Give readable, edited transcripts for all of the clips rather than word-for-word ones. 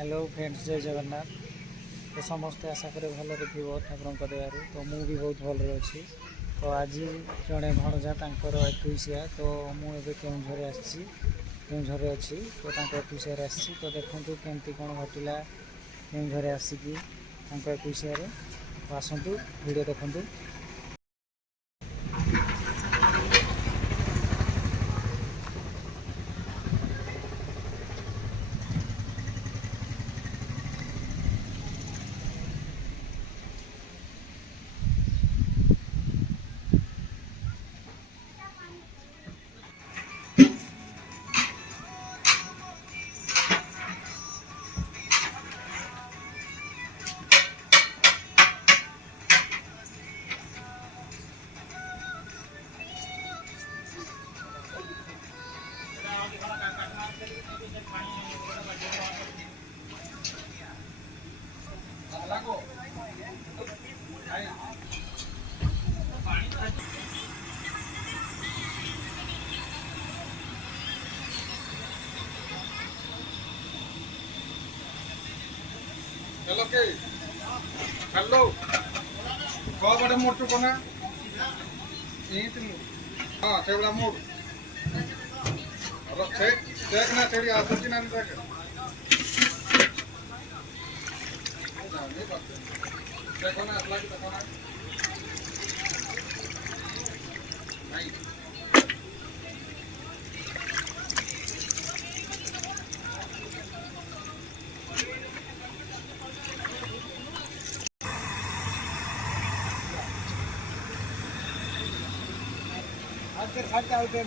Hello friends, जय जगन्नाथ। तो समस्ते आशा करे भलरे थो ठाकुर दयार। तो मु भी बहुत भलरे अच्छी। तो आज जड़े भणजा तर 21 तो मुझे केउझर आसी केउझर अच्छी तो 21 आसी। तो देखूँ केमती कौन घटला केउझर आसिकी 21 तो आसतु वीडियो देखु। हेलो के हेलो को बड़े मोटू कोना ईत हां तेवला मोड अरे चेक ना तेरी आसुची ना देख देखो ना असला की देखो ना नहीं आकर खाते आउटे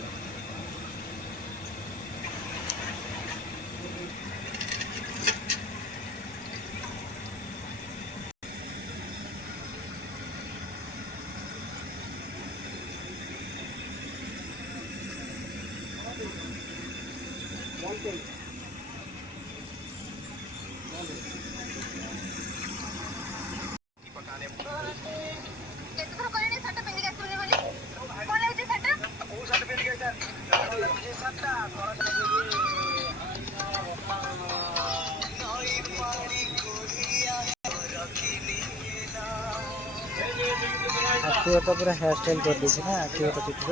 आखिर तो पूरा हेयर स्टाइल कर दी ना आखिर तो चित्र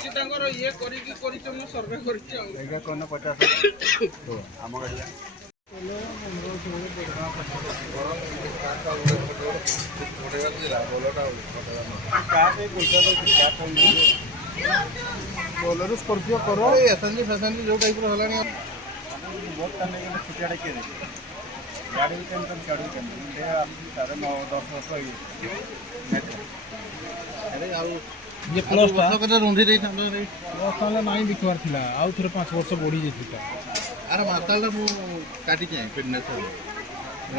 ବେଶୀ ତାଙ୍କର ଇଏ କରିକି କରିଛ ମୁଁ ସର୍ଭେ କରିଛି ଆଉ ଏଇଟା କ'ଣ 50 ଆମ ଗାଡ଼ିଆ ବୋଲେରୋ ସ୍କର୍ପିଓ କର ଏସଏନଜି ଫେସଏନଜି ଯୋଉ ଟାଇପ୍ର ହେଲାଣି ବହୁତ ତାହେଲେ ଛୁଟିଆଟା କିଏ ଦେଖେ ଗାଡ଼ି ବି କେମିତି ଗାଡ଼ି ବି କେମିତି ତାର 9-10 ବର୍ଷ ଆରେ ଆଉ ये प्लस टा କଥା ରୁନ୍ଧି ଦେଇଥାନ୍ତ प्लस ताले नाही बिकवार थिला आउ थरे 5 वर्ष बढ़ी जेतिका ଆରେ ମାତାଲଟା ମୁଁ କାଟିଛେ ଫିଟନେସ୍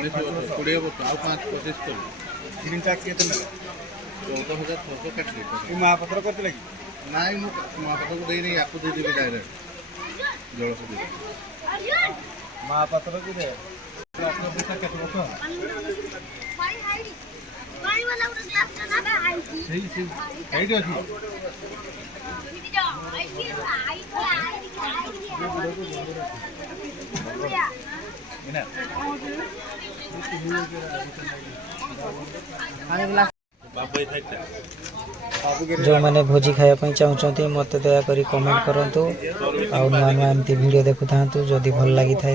19 ବର୍ଷ 20 ବର୍ଷ ଆଉ 5-25 କଲି ତିନି ଚାକ କେତେ ନେଲା 14,600 କାଟିଲି ତୁ ମହାପାତ୍ର କରିଥିଲା କି ନାଇଁ ମୁଁ ମହାପାତ୍ରକୁ ଦେଇନି ୟାକୁ ଦେଇଦେବି ଡାଇରେକ୍ଟ ଜଳସୁଧି महापात्र की दे अपना पैसा केते वर्ष सही सही एइडी अछि इना बाबू थाइता जो मैंने भोजी खाया चाहते मत दयाकोरी कमेंट करूँ आउ नुआ नुआ एमती वीडियो देखु था जदि भल लगी था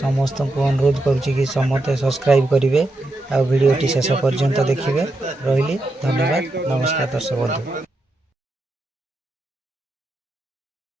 समस्त को अनुरोध करुच्ची कि समस्ते सब्सक्राइब करेंगे आ वीडियोटी शेष पर्यंत देखिए रही धन्यवाद नमस्कार दर्शक बंधु।